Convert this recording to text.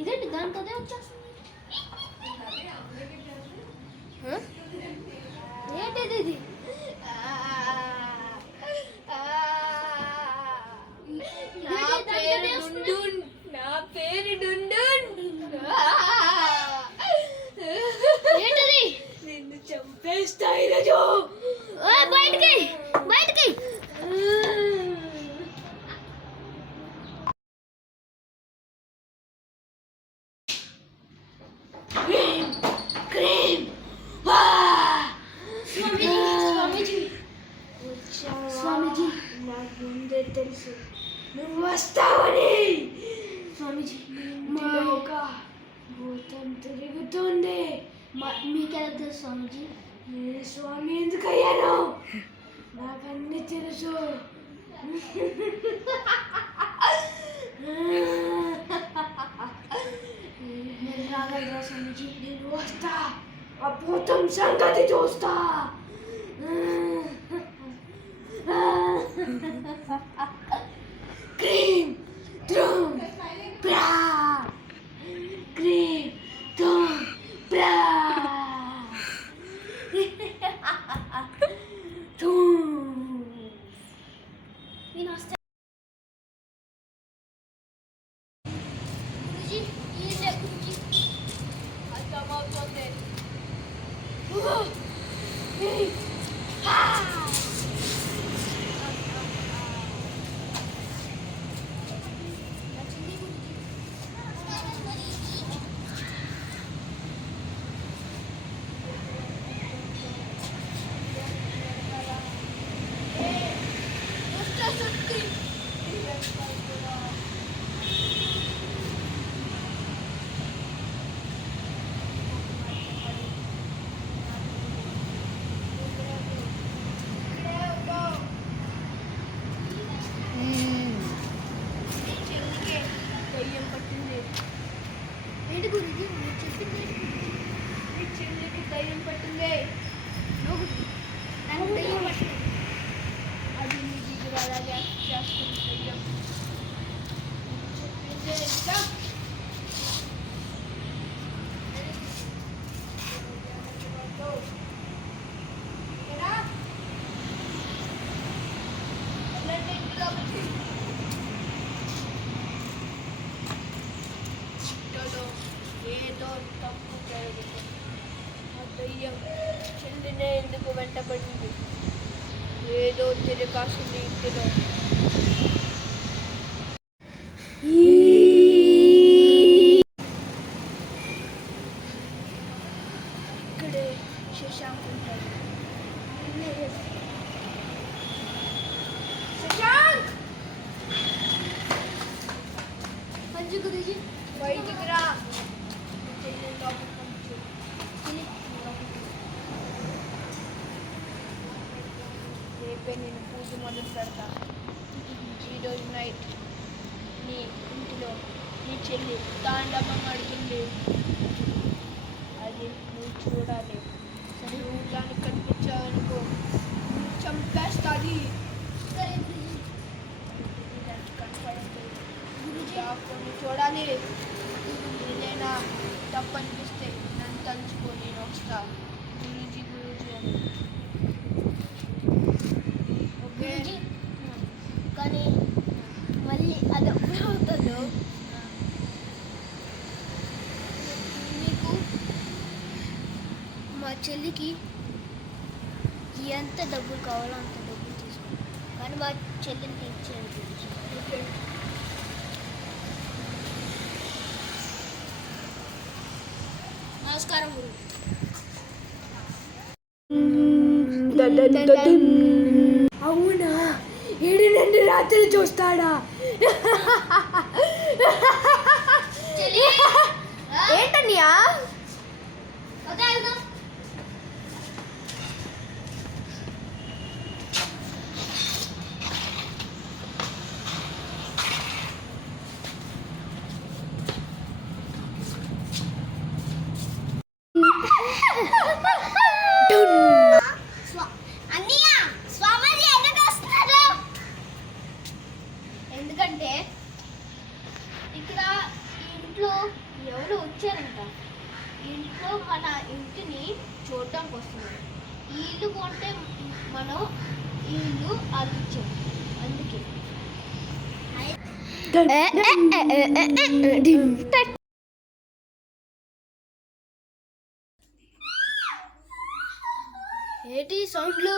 ఇదేంటి దాంతో వచ్చేస్తుంది ఏంటిది ఇది నా పేరు డుండున్ ఏంటిది నిన్ను చంపేస్తా ఈరోజు బయటికి బయటికి స్వామీజీ నాకు ముందే తెలుసు నువ్వు వస్తావని. స్వామీజీ ఒక భూతం తిరుగుతుంది. మీకెలా తెలుసు స్వామీజీ? నేను స్వామి ఎందుకు అయ్యాను నాకన్నీ తెలుసు. నేను రాగలరా స్వామీజీ? నేను వస్తా, ఆ భూతం సంగతి చూస్తా. క్రీమ్ త్రూమ్ ప్రా క్రీమ్ త్రూమ్ ప్రా నేను వస్తా. గురుజీ ఏంటే గురుజీ అర్థమవుతుంది. ఏంటి గురుజీ మీరు చెప్పింది? మీ చెల్లికి దయ్యం పట్టింది. నాకు దయ్యం పట్టింది. అది నీ దగ్గర అలాగే చేస్తుంది దయ్యం. చెప్పిందే ఇంకా ఏదో తప్పు జరుగుతుంది. ఆ దయ్యం చెల్లినే ఎందుకు వెంటబడింది? ఏదో తిరగాల్సింది ఇంటిలో. ఇక్కడే శశాంక్ ఉంటాడు. శశాంక్ మంచి గురుజీ బయటికి రా. చెల్లి లోపలికి పంపించు. రేపే నేను పూజ మొదలు పెడతా. ఈరోజు నైట్ నీ ఇంటిలో నీ చెల్లి తాండవం ఆడుతుంది. అది నువ్వు చూడాలి. నువ్వు దానికి కనిపించావనుకో నువ్వు చంపేస్తుంది. సరే గురుజీ. దానికి కనపడుతుంది. కొన్ని చూడాలి. ఏదైనా తప్పు అనిపిస్తే నన్ను తలుచుకో, నేను వస్తా. గురూజీ గురూజీ అని. ఓకే గురుజీ కానీ మళ్ళీ అది ఎప్పుడు అవుతుందో మీకు మా చెల్లికి ఎంత డబ్బులు కావాలో అంత డబ్బులు తీసుకోండి, కానీ మా చెల్లిని తెచ్చేది గురుజీ. ఓకే నమస్కారం గురు. అవునా? 7 నుండి రాత్రి చూస్తాడా? ఏంటన్యా? ఎందుకంటే ఇక్కడ ఈ ఇంట్లో ఎవరు వచ్చారంట, ఈ ఇంట్లో మన ఇంటిని చూడటానికి వస్తున్నారు. ఈ ఇల్లు కొంటే మనం ఈ ఇల్లు ఆలోచించాం. అందుకే ఏంటి సౌండ్లు?